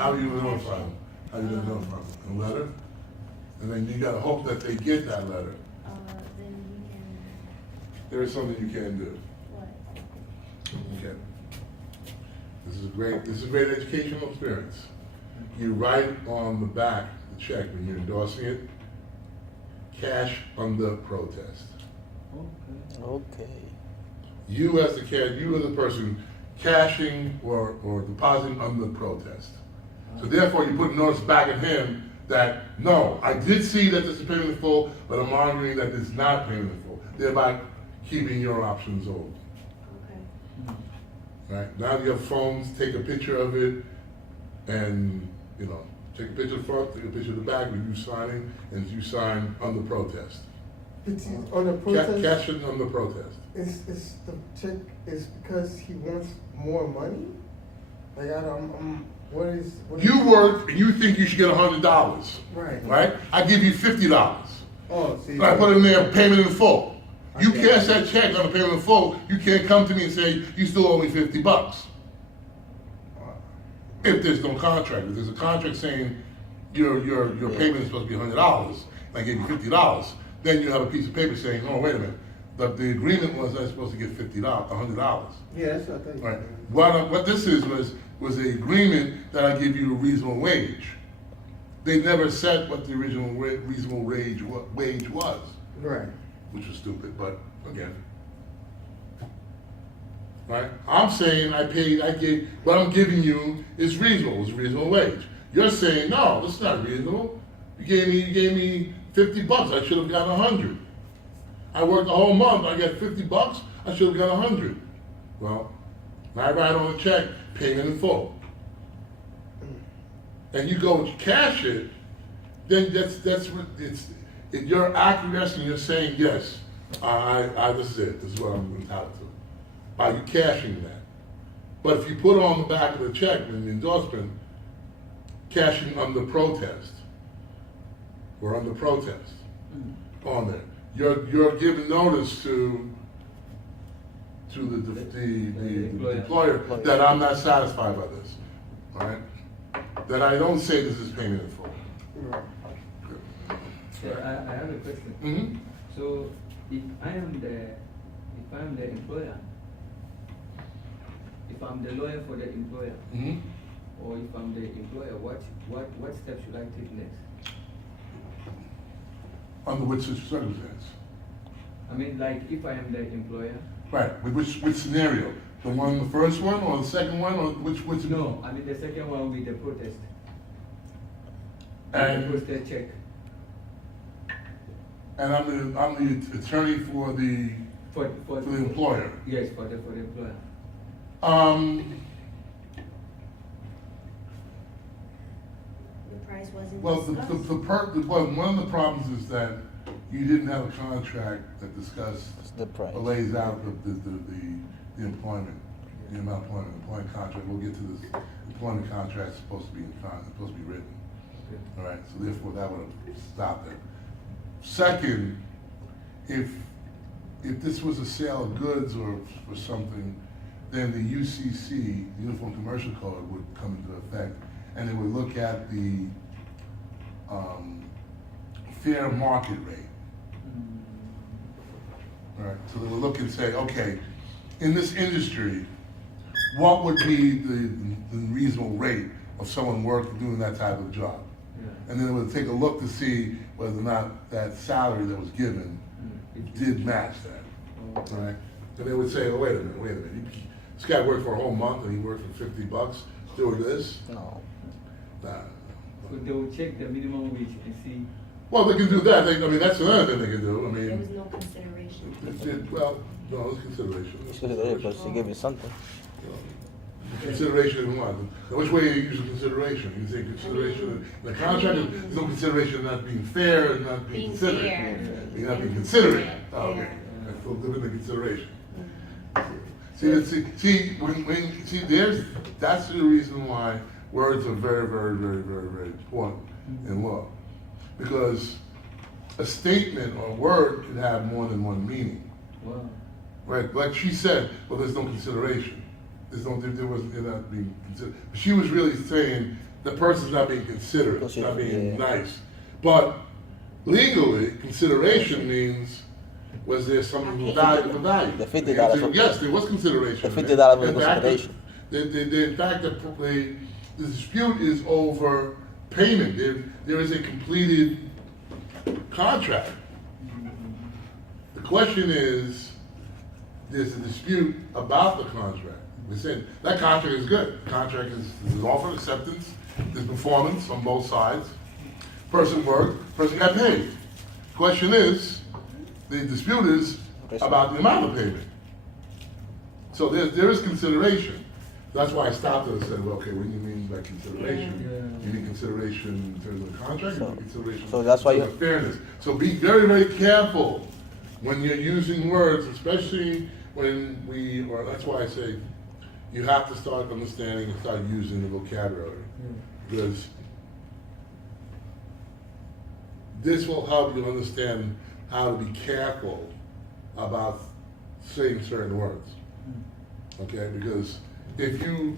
How are you gonna notify them? How are you gonna notify them? A letter? And then you gotta hope that they get that letter. Then we can, There is something you can do. what? Okay. This is a great educational experience. You write on the back, the check, when you're endorsing it, cash under protest. Okay. You as the you are the person cashing or depositing under protest. So therefore, you put a notice back at him that, no, I did see that this is payment in full, but I'm arguing that it's not payment in full, thereby keeping your options open. Okay. Right? Now you have phones, take a picture of it, and, you know, take a picture of the front, take a picture of the back, with you signing, and you sign under protest. It's on the protest. Cash it under protest. Is the check is because he wants more money? Like what is? You work, and you think you should get $100, Right. right? I give you $50. Oh, see. I put in there payment in full. You Okay. cash that check on a payment in full, you can't come to me and say, you still owe me $50. If there's no contract, if there's a contract saying your payment is supposed to be $100, and I gave you $50, then you have a piece of paper saying, oh, wait a minute, the agreement was I was supposed to get $100. Yeah, that's what I thought. You Right. said. What this was the agreement that I give you a reasonable wage. They never said what the original reasonable wage was, Right. which was stupid, but again. Right? I'm saying what I'm giving you is reasonable, it's a reasonable wage. You're saying, no, this is not reasonable. You gave me $50, I should have gotten 100. I worked the whole month, I got $50, I should have got 100. Well, I write on the check, payment in full. And you go cash it, then if you're acquiescing, you're saying, yes, this is it, this is what I'm entitled to. By you cashing that. But if you put on the back of the check in the endorsement, cashing under protest, or under protest, on there, you're giving notice to the employer that I'm not satisfied by this, all right? That I don't say this is payment in full. Right. Yeah, I have a question. Mm-hmm. So if I am the employer, if I'm the lawyer for the employer, Mm-hmm. or if I'm the employer, what steps should I take next? Under which circumstance? I mean, like if I am the employer. Right, with which scenario? The first one, or the second one, or which? No, I mean the second one with the protest. And- the protest check. And I'm the attorney for the For the employer. Yes, for the employer. The price wasn't Well, discussed? one of the problems is that you didn't have a contract that discussed The price. or lays out the employment, the amount of employment contract. We'll get to this. Employment contract is supposed to be written. Okay. All right, so therefore that would have stopped it. Second, if this was a sale of goods or something, then the UCC, Uniform Commercial Code, would come into effect, and it would look at the fair market rate. All right, so they would look and say, okay, in this industry, what would be the reasonable rate of someone doing that type of job? Yeah. And then it would take a look to see whether or not that salary that was given did match that, Okay. right? And they would say, oh, wait a minute, this guy worked for a whole month and he worked for $50 doing this? No. Nah. So they will check the minimum wage and see. Well, they can do that, that's another thing they can do, I There was mean, no consideration. no, it's consideration. Because she gave you something. Consideration in what? Which way are you using consideration? You say consideration in the contract, there's no consideration in not being fair and not being Being considerate. fair. You're not being considerate. Oh, okay, Fair. that's a little different than consideration. Mm-hmm. That's the reason why words are very, very, very, very, very important in law. Because a statement or a word can have more than one meaning. Wow. Right, like she said, well, there's no consideration. There wasn't, they're not being considered. She was really saying the person's not being considerate, not Considerate, being yeah. nice. But legally, consideration means, was there something who valued the value? The $50 Yes, there was consideration. The $50 was In fact, consideration. in fact, the dispute is over payment. There is a completed contract. The question is, there's a dispute about the contract. We're saying that contract is good. The contract is offer acceptance, there's performance on both sides. Person worked, person got paid. Question is, the dispute is about the amount of payment. So there is consideration. That's why I stopped and said, well, okay, what do you mean by consideration? You need consideration in terms of the contract, you need consideration So that's why in terms of fairness. So be very, very careful when you're using words, especially when or that's why I say, you have to start understanding and start using the vocabulary. Because this will help you understand how to be careful about saying certain words. Okay, because if you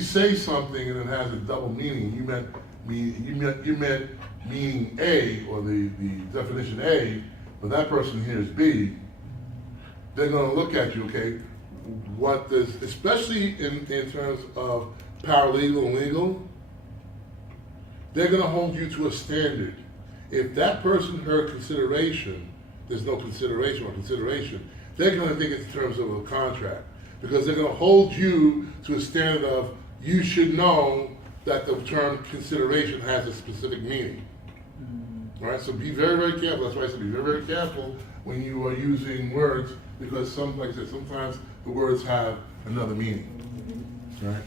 say something and it has a double meaning, you meant meaning A, or the definition A, but that person hears B, they're gonna look at you, okay, what does, especially in terms of paralegal and legal, they're gonna hold you to a standard. If that person heard consideration, there's no consideration or consideration, they're gonna think it's in terms of a contract. Because they're gonna hold you to a standard of, you should know that the term consideration has a specific meaning. All right, so be very, very careful. That's why I said be very, very careful when you are using words, because like I said, sometimes the words have another meaning. Right?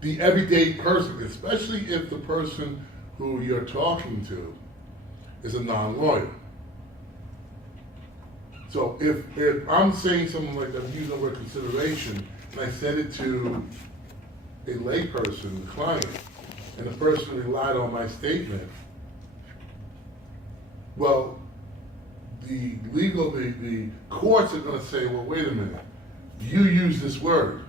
The everyday person, especially if the person who you're talking to is a non-lawyer. So if I'm saying something like that, I'm using the word consideration, and I said it to a layperson, the client, and the person relied on my statement, well, the courts are gonna say, well, wait a minute, you use this word.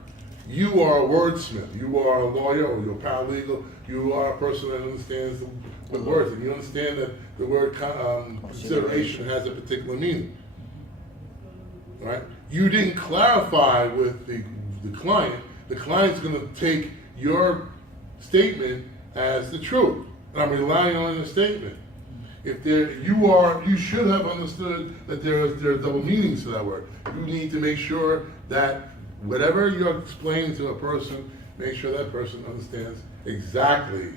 You are a wordsmith, you are a lawyer, or you're a paralegal, you are a person that understands the words, and you understand that the word consideration has a particular meaning. Right? You didn't clarify with the client. The client's going to take your statement as the truth, and I'm relying on your statement. If you should have understood that there are double meanings to that word. You need to make sure that whatever you're explaining to a person, make sure that person understands exactly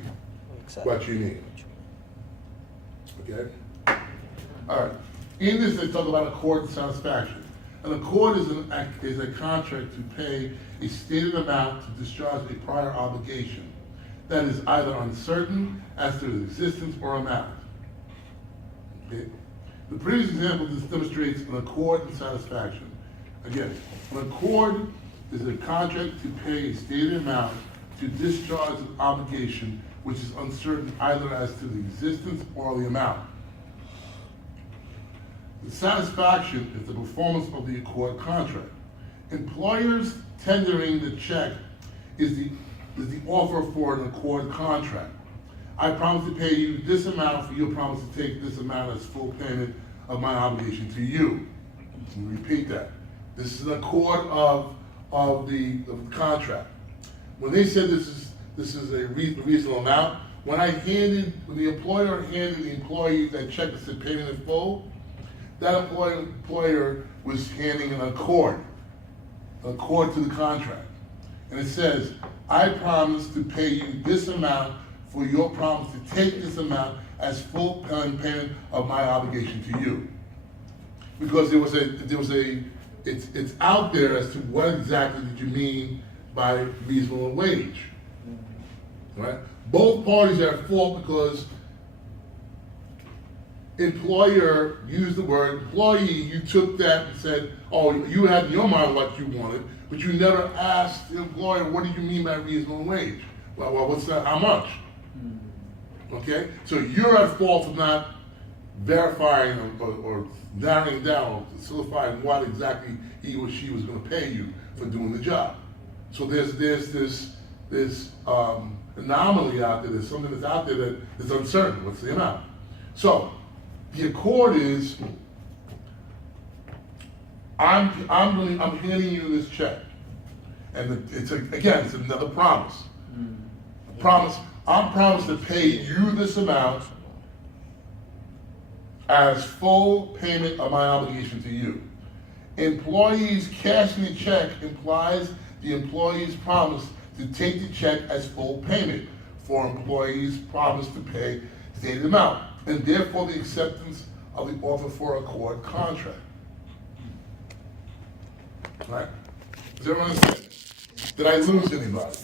what you mean. Okay? All right. In this, they talk about accord satisfaction. An accord is a contract to pay a stated amount to discharge a prior obligation that is either uncertain as to its existence or amount. Okay? The previous example demonstrates an accord and satisfaction. Again, an accord is a contract to pay a stated amount to discharge an obligation which is uncertain either as to the existence or the amount. The satisfaction is the performance of the accord contract. Employers tendering the check is the offer for an accord contract. I promise to pay you this amount for your promise to take this amount as full payment of my obligation to you. Let me repeat that. This is an accord of the contract. When they said this is a reasonable amount, when the employer handed the employee that check that said payment in full, that employer was handing an accord to the contract. And it says, I promise to pay you this amount for your promise to take this amount as full payment of my obligation to you. Because it's out there as to what exactly did you mean by reasonable wage. Right? Both parties are at fault because employer used the word, employee, you took that and said, oh, you had in your mind what you wanted, but you never asked the employer, what do you mean by reasonable wage? Well, what's that, how much? Okay, so you're at fault for not verifying or narrowing down, solidifying what exactly he or she was gonna pay you for doing the job. So there's this this anomaly out there, there's something that's out there that is uncertain, what's the amount? So, the accord is, I'm handing you this check. And it's another promise. I'm promised to pay you this amount as full payment of my obligation to you. Employees cashing the check implies the employee's promise to take the check as full payment for employees' promise to pay stated amount, and therefore the acceptance of the offer for accord contract. Right? Does everyone understand? Did I lose anybody?